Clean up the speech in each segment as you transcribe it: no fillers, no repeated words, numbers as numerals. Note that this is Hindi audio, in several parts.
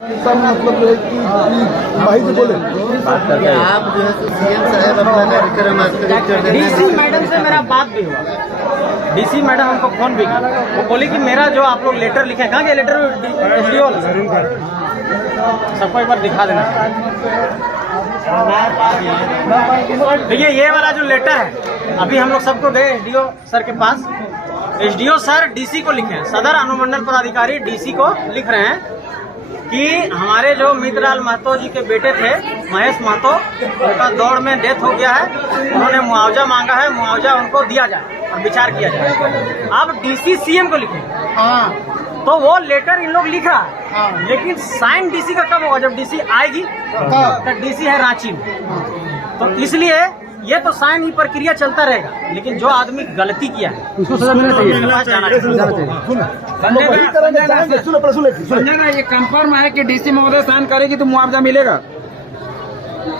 मतलब कि भाई से बोले आप जो है सीएम साहब अपना कार्यक्रम डीसी मैडम से मेरा बात भी हुआ। डीसी मैडम हमको फोन भी किया, वो बोली कि मेरा जो आप लोग लेटर लिखे, कहाँ के लेटर एसडीओ सबको एक बार दिखा देना। देखिए ये वाला जो लेटर है अभी हम लोग सबको गए एसडीओ सर के पास। एसडीओ सर डीसी को लिखे हैं, सदर अनुमंडल पदाधिकारी डीसी को लिख रहे हैं कि हमारे जो मित्रलाल महतो जी के बेटे थे महेश महतो, उनका दौड़ में डेथ हो गया है, उन्होंने मुआवजा मांगा है, मुआवजा उनको दिया जाए और विचार किया जाए। अब डीसी सीएम को लिखे, तो वो लेटर इन लोग लिख रहा है, लेकिन साइन डीसी का कब होगा? जब डीसी आएगी, तो डीसी है रांची में, तो इसलिए ये तो साइन ही प्रक्रिया चलता रहेगा, लेकिन जो आदमी गलती किया है उसको सजा मिलना चाहिए। संजय ना, ये कंफर्म है कि डीसी महोदय साइन करेगी तो मुआवजा मिलेगा?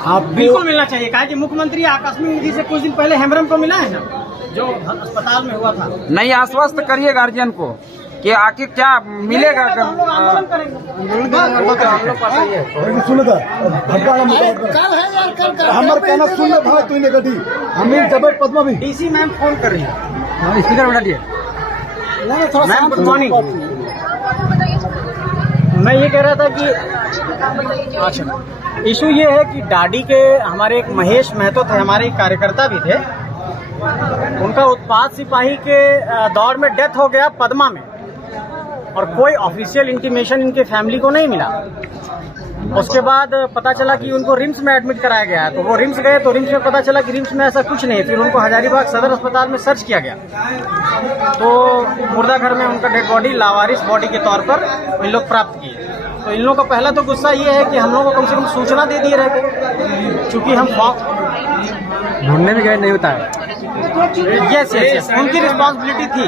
आप बिल्कुल मिलना चाहिए, कहा कि मुख्यमंत्री आकस्मिक निधि से कुछ दिन पहले हेमरम को मिला है ना, जो अस्पताल में हुआ था। नहीं, आश्वस्त करिए गार्जियन को कि आखिर क्या मिलेगा। हम लोग आंदोलन करेंगे। हमारे कहना सुन ले भाई, तू गड्डी हमें जबरदस्त पद्मा भी डीसी मैम फोन कर रही है, स्पीकर बैठा दिए। Ma'am good morning. मैं ये कह रहा था कि अच्छा इशू ये है कि डाडी के हमारे एक महेश महतो थे, हमारे एक कार्यकर्ता भी थे, उनका उत्पाद सिपाही के दौड़ में डेथ हो गया पद्मा में, और कोई ऑफिशियल इंटीमेशन इनके फैमिली को नहीं मिला। उसके बाद पता चला कि उनको रिम्स में एडमिट कराया गया है, तो वो रिम्स गए तो रिम्स में पता चला कि रिम्स में ऐसा कुछ नहीं। फिर उनको हजारीबाग सदर अस्पताल में सर्च किया गया, तो मुर्दा घर में उनका डेड बॉडी लावारिस बॉडी के तौर पर इन लोग प्राप्त किए। तो इन लोगों का पहला तो गुस्सा ये है कि हम लोगों को कम से कम सूचना दे दिए रहते, चूंकि हम ढूंढने में गए नहीं होता है। यस उनकी रिस्पॉन्सिबिलिटी थी।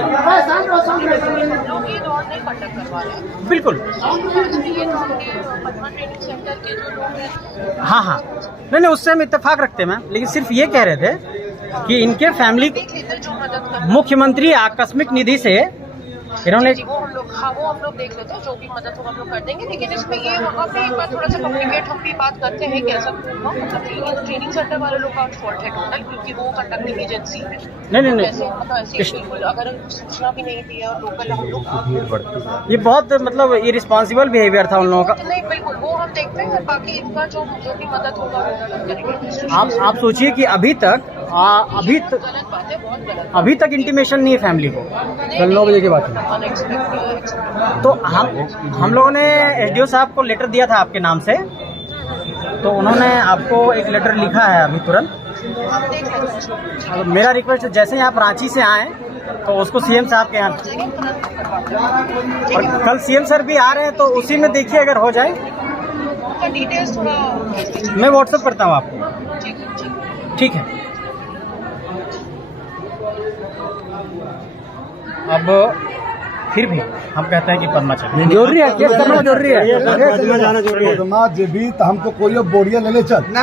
बिल्कुल हाँ नहीं उससे हम इत्तेफाक रखते हैं मैम, लेकिन सिर्फ ये कह रहे थे कि इनके फैमिली मुख्यमंत्री आकस्मिक निधि से इन्होंने वो हम लोग देख लेते हैं, जो भी मदद होगा हम लोग कर देंगे। लेकिन इसमें ये वहाँ पे एक बार थोड़ा सा कम्युनिकेट हम भी बात करते हैं कि ऐसा मतलब ये तो ट्रेनिंग सेंटर वाले लोग का फॉल्ट है टोटल, क्योंकि वो कंडक्टिंग एजेंसी है। नहीं ऐसे मतलब ऐसे बिल्कुल अगर सूचना भी नहीं दी है और लोकल हम लोग, ये बहुत मतलब इरिस्पॉन्सिबल बिहेवियर था उन लोगों का। नहीं बिल्कुल वो हम देखते हैं, बाकी इनका जो भी मदद होगा वो करेंगे। आप सोचिए कि अभी तक गलत बात है, बहुत गलत। अभी तक इंटीमेशन नहीं है फैमिली को। कल 9 बजे के बाद तो हम लोगों ने एसडीओ साहब को लेटर दिया था आपके नाम से, तो उन्होंने आपको एक लेटर लिखा है अभी तुरंत। मेरा रिक्वेस्ट है जैसे ही आप रांची से आए तो उसको सीएम साहब के यहाँ, और कल सीएम सर भी आ रहे हैं, तो उसी में देखिए अगर हो जाए। डिटेल्स थोड़ा मैं व्हाट्सएप करता हूँ आपको, ठीक है। अब फिर भी हम कहते हैं कि पद्मा चाहिए, जरूरी है, केस करना जरूरी है। पद्मा जाना जरूरी है। पद्मा जे भी तो हमको कोई बोरिया ले ले चल ना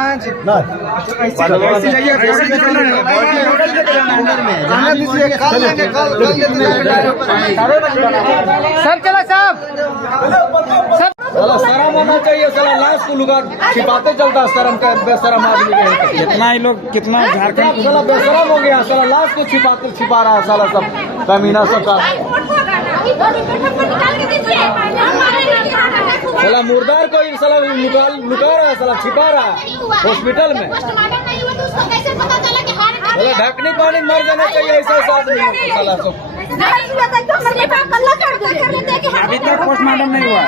सब चला सब साला शर्म होना चाहिए, साला लाश को लुगा छिपाते चलता है, शर्म का बेशरम आदमी है। कितना ही लोग कितना झारखंड साला बेशरम हो गया, साला लाश को छिपा रहा है, साला सब कमीना सब का। साला मुर्दार को साला लुका रहा है, साला छिपा रहा है हॉस्पिटल में। साला ढकनी पानी मर जाना चाहिए ऐसा आदमी साला सब। अभी तक पोस्टमार्टम नहीं हुआ,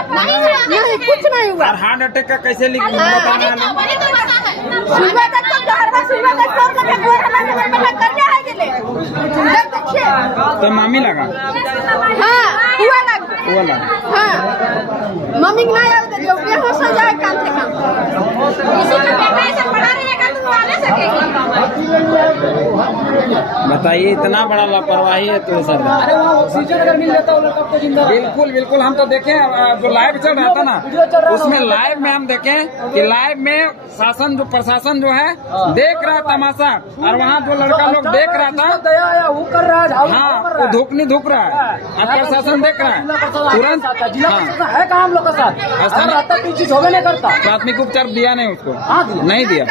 नहीं कुछ नहीं हुआ। और हार्ट अटैक का कैसे लिखा? तो मामी लगा, हाँ हुआ लगा, हाँ मम्मी को नहीं आया तो बेहोश हो जाए कम से कम। किसी का बेटा ऐसा पड़ा रहेगा तो आ नहीं सकेगी। बताइए, इतना बड़ा लापरवाही है तो सर। अरे वहाँ ऑक्सीजन अगर मिल जाता वो तब तो जिंदा। बिल्कुल बिल्कुल, हम तो देखें जो लाइव चल रहा था ना, उसमें लाइव में हम देखें कि लाइव में शासन जो प्रशासन जो है देख रहा तमाशा, और वहाँ जो लड़का लोग देख रहा था दया आया वो कर रहा है, हाँ, वो धूप रहा है, और प्रशासन देख रहा है तुरंत। जिला प्रशासन है कहाँ हम लोग का साथ, स्थानीय रहता कोई चीज होगा नहीं करता। प्राथमिक उपचार दिया नहीं उसको, नहीं दिया।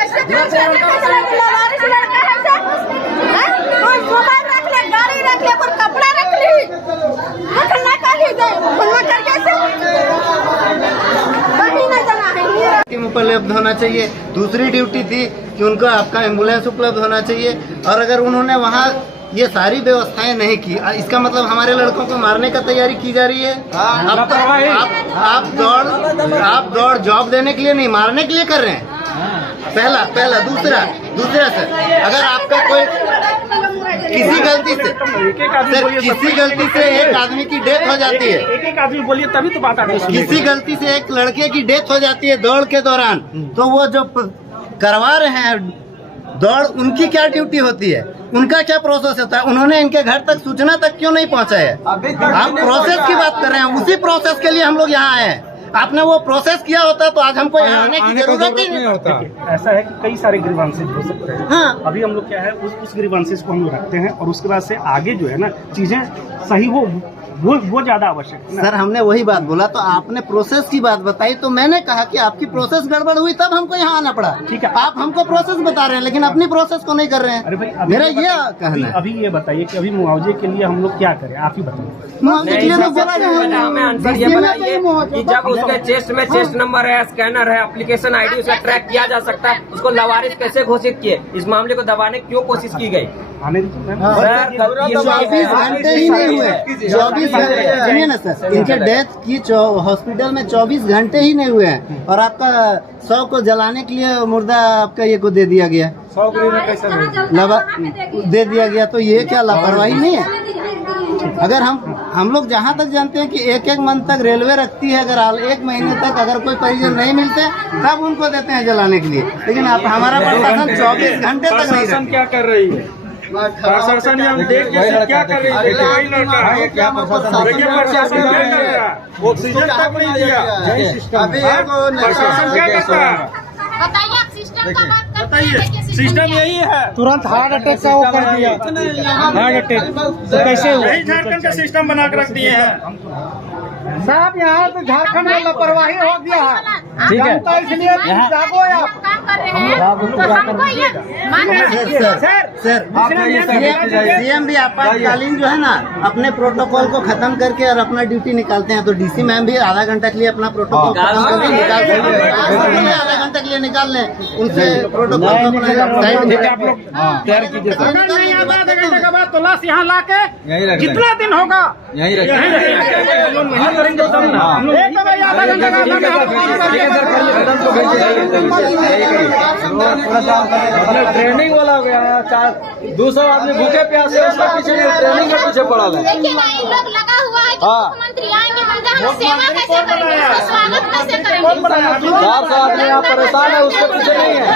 मोबाइल रख ले, गाड़ी रख ले, पर कपड़ा रख ली, ना कर ही दे, कैसे कहीं नहीं जाना है। टीम उपलब्ध होना चाहिए। दूसरी ड्यूटी थी कि उनको आपका एम्बुलेंस उपलब्ध होना चाहिए, और अगर उन्होंने वहाँ ये सारी व्यवस्थाएं नहीं की, इसका मतलब हमारे लड़कों को मारने का तैयारी की जा रही है। आप दौड़ जॉब देने के लिए नहीं, मारने के लिए कर रहे हैं। पहला दूसरा सर, अगर आपका कोई किसी गलती से एक आदमी की डेथ हो जाती है, एक आदमी बोलिए तभी तो बात आती है। किसी गलती से एक लड़के की डेथ हो जाती है दौड़ के दौरान, तो वो जो करवा रहे हैं दौड़, उनकी क्या ड्यूटी होती है, उनका क्या प्रोसेस होता है? उन्होंने इनके घर तक सूचना तक क्यों नहीं पहुंचाया? आप प्रोसेस की बात कर रहे हैं, उसी प्रोसेस के लिए हम लोग यहाँ आए हैं। आपने वो प्रोसेस किया होता तो आज हमको यहाँ आने की जरूरत ही नहीं होता। ऐसा है कि कई सारे ग्रीवांसेस हो सकते हैं। हाँ। अभी हम लोग क्या है उस ग्रीवांसेस को हम लोग रखते हैं, और उसके बाद से आगे जो है ना चीजें सही वो ज्यादा आवश्यक है। सर हमने वही बात बोला, तो आपने प्रोसेस की बात बताई, तो मैंने कहा कि आपकी प्रोसेस गड़बड़ हुई तब हमको यहाँ आना पड़ा। ठीक है, आप हमको प्रोसेस बता रहे हैं लेकिन अपनी प्रोसेस को नहीं कर रहे हैं। अरे भाई मेरा ये कहना है। अभी ये बताइए कि अभी मुआवजे के लिए हम लोग क्या करें, आप ही बताइए। मुआवजे के लिए तो बोला हमें आंसर ये बताइए कि जब उसके चेस्ट में चेस्ट नंबर है, स्कैनर है, एप्लीकेशन आईडी, उसे ट्रैक किया जा सकता है, उसको लावारिस कैसे घोषित किए? इस मामले को दबाने की क्यों कोशिश की गई? आने दीजिए। 24 घंटे ही नहीं हुए, 24 घंटे सुनिए ना सर, इनके डेथ की हॉस्पिटल में 24 घंटे ही नहीं हुए हैं, और आपका 100 को जलाने के लिए मुर्दा आपका ये को दे दिया गया, 100 कैसे दे दिया गया। तो ये क्या लापरवाही नहीं है? अगर हम लोग जहाँ तक जानते हैं कि एक मंथ तक रेलवे रखती है, अगर 1 महीने तक अगर कोई परिजन नहीं मिलते तब उनको देते हैं जलाने के लिए, लेकिन आप हमारा प्रशासन 24 घंटे तक नहीं रखता। क्या कर रही है प्रशासन? हम देख के क्या कर रही है? वही लड़का है क्या प्रशासन ऑक्सीजन तक नहीं दिया। प्रशासन क्या करता है बताइए, आप सिस्टम का बात करते हैं। सिस्टम यही है, तुरंत हार्ट अटैक का वो कर दिया। हार्ट अटैक तो कैसे हुआ? यही झारखंड का सिस्टम बना के रख दिए हैं साहब। यहाँ तो झारखंड में लापरवाही हो गया है, ठीक है, इसलिए जागो आप। काम कर रहे हैं, हमको ये मान सीएम भी आपातकालीन जो है ना अपने प्रोटोकॉल को खत्म करके और अपना ड्यूटी निकालते हैं, तो डीसी मैम भी आधा घंटा के लिए अपना प्रोटोकॉल खत्म करके निकाल सकते हैं। आधा घंटा के लिए निकाल लें, उनसे प्रोटोकॉल को आप लोग तैयार कीजिए। आधा घंटे के बाद तो लाश यहाँ ला के कितना दिन होगा यही रखें। करेंगे तब ना। आधा घंटे का ट्रेनिंग वाला हो गया, 200 आदमी भूखे प्यासे उसका पीछे ट्रेनिंग के पीछे पड़ा है। देखिए ना, इन लोग लगा हुआ है कि मुख्यमंत्री आएंगे, हम सेवा कैसे करेंगे, उसका स्वागत कैसे करेंगे। 400 आदमी यहाँ परेशान है, उसके पीछे नहीं है।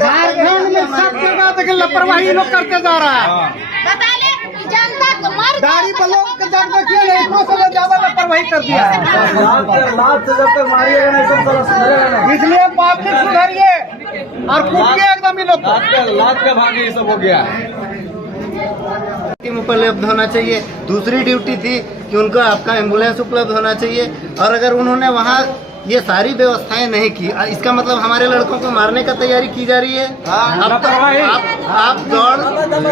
झारखंड में सब जगह लापरवाही लोग करते जा रहा है। बताइए जनता को मर गाड़ी पर लोग जब देखिए इतना से ज्यादा लापरवाही कर दिया है। लात से जब तक मारिएगा नहीं सब साला सुधरेगा नहीं। इसलिए पब्लिक सुधरिए और कूदिए एकदम ही लोग। लात का भाग ये सब हो गया है। टीम उपलब्ध होना चाहिए। दूसरी ड्यूटी थी कि उनको आपका एम्बुलेंस उपलब्ध होना चाहिए, और अगर उन्होंने वहाँ ये सारी व्यवस्थाएं नहीं की, इसका मतलब हमारे लड़कों को मारने का तैयारी की जा रही है।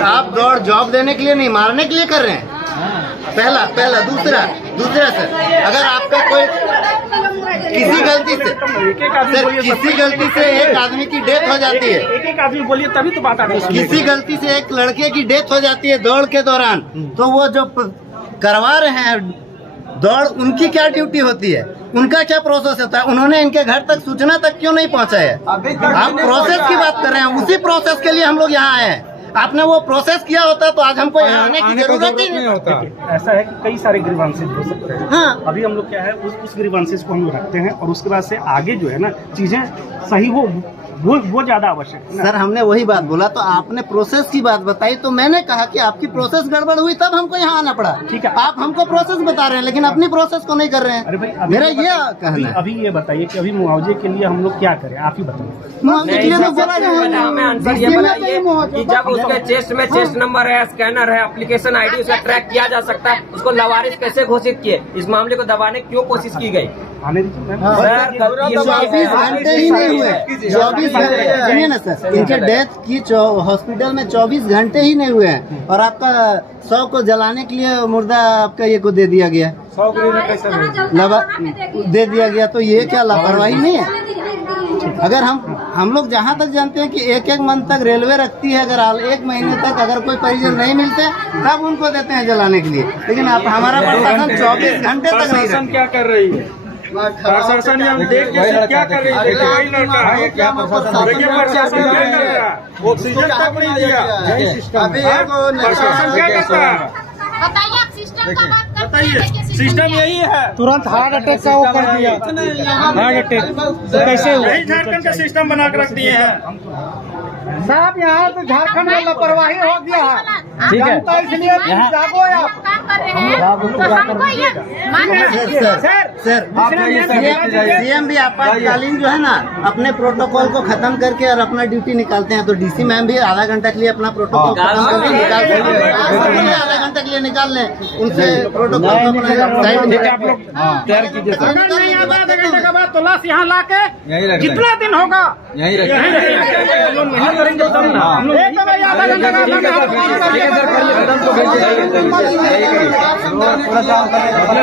आप दौड़ जॉब देने के लिए नहीं, मारने के लिए कर रहे हैं। पहला दूसरा सर, अगर आपका कोई किसी गलती से एक आदमी की डेथ हो जाती है, एक आदमी बोलिए तभी तो बात आती है। किसी गलती से एक लड़के की डेथ हो जाती है दौड़ के दौरान, तो वो जो करवा रहे हैं दौड़, उनकी क्या ड्यूटी होती है, उनका क्या प्रोसेस होता है? उन्होंने इनके घर तक सूचना तक क्यों नहीं पहुंचाया? आप प्रोसेस की बात कर रहे हैं, उसी प्रोसेस के लिए हम लोग यहाँ आए हैं। आपने वो प्रोसेस किया होता तो आज हमको यहाँ आने की जरूरत ही नहीं होता। ऐसा है कि कई सारे ग्रीवांसेस हो सकते हैं। हाँ। अभी हम लोग क्या है उस ग्रीवांसेस को हम लोग रखते हैं, और उसके बाद से आगे जो है ना चीजें सही वो ज्यादा आवश्यक है ना। सर हमने वही बात बोला, तो आपने प्रोसेस की बात बताई, तो मैंने कहा कि आपकी प्रोसेस गड़बड़ हुई तब हमको यहाँ आना पड़ा। ठीक है। आप हमको प्रोसेस बता रहे हैं लेकिन अपनी प्रोसेस को नहीं कर रहे अरे भाई, हैं। मेरा ये कहना है। अभी ये बताइए कि अभी मुआवजे के लिए हम लोग क्या करें, आप ही बताइए। मुआवजे के लिए तो बोला पहले हमें आंसर ये बताइए कि जब उसके चेस्ट में चेस्ट नंबर है, स्कैनर है, एप्लीकेशन आईडी उसे ट्रैक किया जा सकता है, उसको लावारिस कैसे घोषित किए? इस मामले को दबाने की क्यों कोशिश की गई? आने दीजिए मैम। 24 घंटे ही नहीं हुए, 24 घंटे सुनिए ना सर, इनके डेथ की हॉस्पिटल में 24 घंटे ही नहीं हुए हैं और आपका 100 को जलाने के लिए मुर्दा आपका ये को दे दिया गया, 100 कैसे दे दिया गया। तो ये क्या लापरवाही नहीं है? अगर हम लोग जहाँ तक जानते हैं कि एक मंथ तक रेलवे रखती है, अगर 1 महीने तक अगर कोई परिजन नहीं मिलते तब उनको देते हैं जलाने के लिए, लेकिन आप हमारा प्रशासन 24 घंटे तक नहीं प्रशासन क्या कर रही है? प्रशासन हम देख के क्या कर रही है? देखिए वही लड़का है, क्या देखिए प्रशासन क्या कर रहा है? ऑक्सीजन तक नहीं दिया। प्रशासन क्या करता है? बताइए, आप सिस्टम का बात करते बताइए, हैं। सिस्टम यही है। तुरंत हार्ट अटैक का वो कर दिया, हार्ट अटैक तो कैसे हुआ? यही झारखंड का सिस्टम बना के रख दिए हैं। साहब यहाँ तो झारखंड में लापरवाही हो गया है, ठीक है, तो इसलिए जागो या काम कर रहे हैं तो हमको ये सर सीएम भी आपातकालीन जो है ना अपने प्रोटोकॉल को खत्म करके और अपना ड्यूटी निकालते हैं, तो डीसी मैम भी आधा घंटा के लिए अपना प्रोटोकॉल खत्म करके निकाल सकते हैं, आधा घंटा के लिए निकाल लें उनसे प्रोटोकॉल को अपना साइड। आप लोग तैयार कीजिए सर। अगर नहीं आता आधा घंटे के बाद तो लाश यहाँ ला के कितना दिन होगा यहीं करेंगे तब ना। आधा घंटे का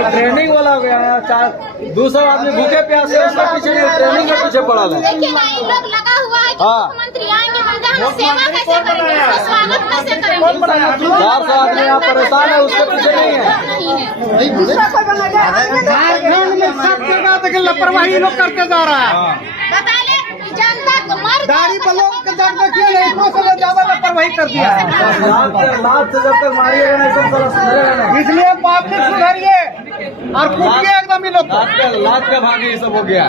ट्रेनिंग वाला हो गया, 200 आदमी भूखे प्यासे उसका पीछे ट्रेनिंग के पीछे पड़ा है। देखिए ना, इन लोग लगा हुआ है कि मुख्यमंत्री आएंगे, हम सेवा कैसे करेंगे, उसका स्वागत कैसे करेंगे? 400 आदमी यहाँ परेशान है, उसके पीछे नहीं है। झारखंड में सब जगह देखिए लापरवाही लोग करते जा रहा है। बता ले जनता को मर गाड़ी पर लोग के जब देखिए इतना से ज्यादा लापरवाही कर दिया। लात से जब तक मारिएगा नहीं सब साला सुधरेगा नहीं, इसलिए पब्लिक सुधरिए और कूटिए एकदम इन लोग को। लात का भाग ये सब हो गया।